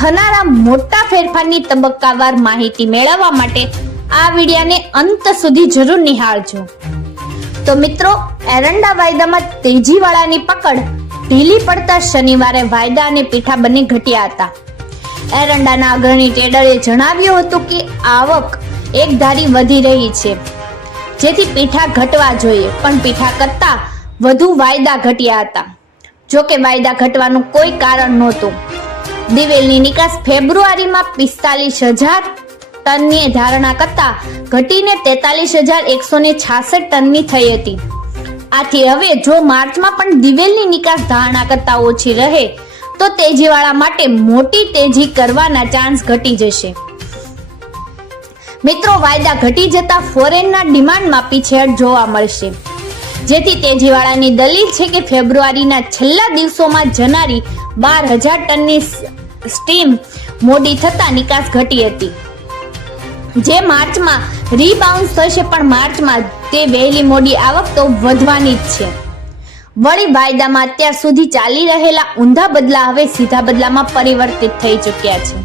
થનારા મોટા ફેરફારની તબક્કાવાર માહિતી મેળવવા માટે આ વિડિયાને અંત સુધી જરૂર નિહાળજો. તો મિત્રો, એરંડા વાયદામાં તેજીવાળાની પકડ ઢીલી પડતા શનિવારે વાયદા અને પીઠા બંને ઘટ્યા હતા. એરંડાના અગ્રણી ટ્રેડરે જણાવ્યું હતું કે આવક એક ધારી વધી રહી છે. જેથી પીઠા ઘટવા જોઈએ, પણ પીઠા કરતા વધુ વાયદા ઘટ્યા હતા. જો કે વાયદા ઘટવાનું કોઈ કારણ નહોતું. દિવેલની નિકાસ ફેબ્રુઆરીમાં પિસ્તાલીસ હજાર ટનની ધારણા કરતા ઘટીને તેતાલીસ હજાર એકસો ને છાસઠ ટનની થઈ હતી. આથી હવે જો માર્ચમાં પણ દિવેલની નિકાસ ધારણા કરતા ઓછી રહે, તો તેજીવાળા માટે મોટી તેજી કરવાના ચાન્સ ઘટી જશે. મિત્રો, વાયદા ઘટી જતા ફોરેનના ડિમાન્ડમાં પીછેહટ જોવા મળશે. જેથી તેજીવાળાની દલીલ છે કે ફેબ્રુઆરીના છેલ્લા દિવસોમાં જનારી બાર હજાર ટનની સ્ટીમ મોડી થતા નિકાસ ઘટી હતી. જે માર્ચમાં રીબાઉન્સ થશે પણ માર્ચમાં તે વહેલી મોડી આવક તો વધવાની જ છે. વળી વાયદામાં અત્યાર સુધી ચાલી રહેલા ઊંધા બદલા હવે સીધા બદલામાં પરિવર્તિત થઈ ચૂક્યા છે.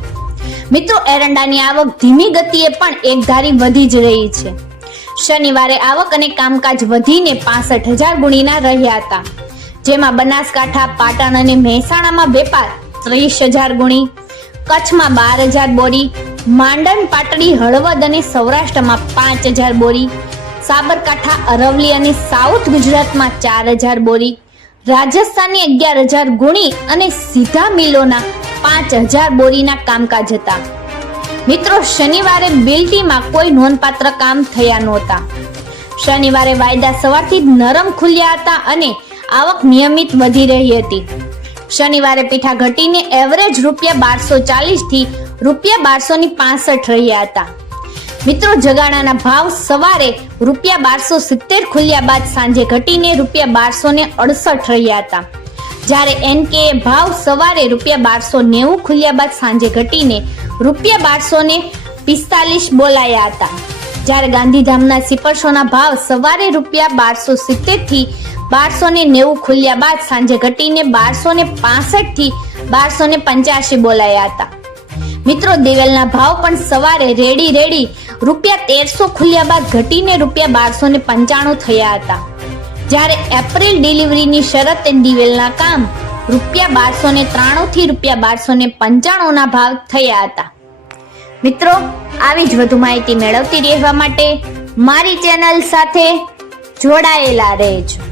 મિત્રો, એરંડાની આવક ધીમી ગતિએ પણ એકધારી વધી જ રહી છે. શનિવારે આવક અને કામકાજ વધીને પાસઠ હજાર ગુણીના રહ્યા હતા. જેમાં બનાસકાંઠા, પાટણ અને મહેસાણામાં વેપાર ત્રીસ હજાર ગુણી, કચ્છમાં બાર હજાર બોરી માંડણ પાટડી, હળવદ અને સૌરાષ્ટ્રમાં પાંચ હજાર બોરી, સાબરકાંઠા અરવલી અને સાઉથ ગુજરાતમાં ચાર હજાર બોરી, રાજસ્થાનની અગિયાર હજાર ગુણી અને સીધા મિલોના પાંચ હજાર બોરીના કામકાજ હતા. મિત્રો, શનિવારે બિલ્ટીમાં કોઈ નોંધપાત્ર કામ થયા નહોતા. શનિવારે વાયદા સવારથી નરમ ખુલ્યા હતા અને આવક નિયમિત વધી રહી હતી. શનિવારે પીઠા ઘટીને એવરેજ રૂપિયા બારસો ચાલીસથી રૂપિયા બારસો ની પાસઠ રહ્યા હતા. મિત્રો, જગાણાના ભાવ સવારે રૂપિયા બારસો સિત્તેર ખુલ્યા બાદ સાંજે ઘટીને રૂપિયા બારસો ને અડસઠ રહ્યા હતા. જ્યારે એનકે ભાવ સવારે રૂપિયા બારસો નેવું ખુલ્યા બાદ સાંજે ઘટીને રૂપિયા બારસો ને પિસ્તાલીસ બોલાયા હતા. જ્યારે ગાંધીધામના સિપરસોના ભાવ સવારે રૂપિયા બારસો સિત્તેરથી બારસો ને નેવું ખુલ્યા બાદ સાંજે ઘટીને બારસો ને પાસઠથી બારસો ને પંચ્યાસી બોલાયા હતા. મિત્રો, દિવેલના ભાવ પણ સવારે રેડી રેડી રૂપિયા તેરસો ખુલ્યા બાદ ઘટીને રૂપિયા બારસો ને પંચાણું થયા હતા. જ્યારે એપ્રિલ ડિલિવરીની શરતે દિવેલના કામ રૂપિયા બારસો ને ત્રાણું થી રૂપિયા બારસો ને પંચાણુંના ભાવ થયા હતા. મિત્રો, આવી જ વધુ માહિતી મેળવતી રહેવા માટે મારી ચેનલ સાથે જોડાયેલા રહેજો.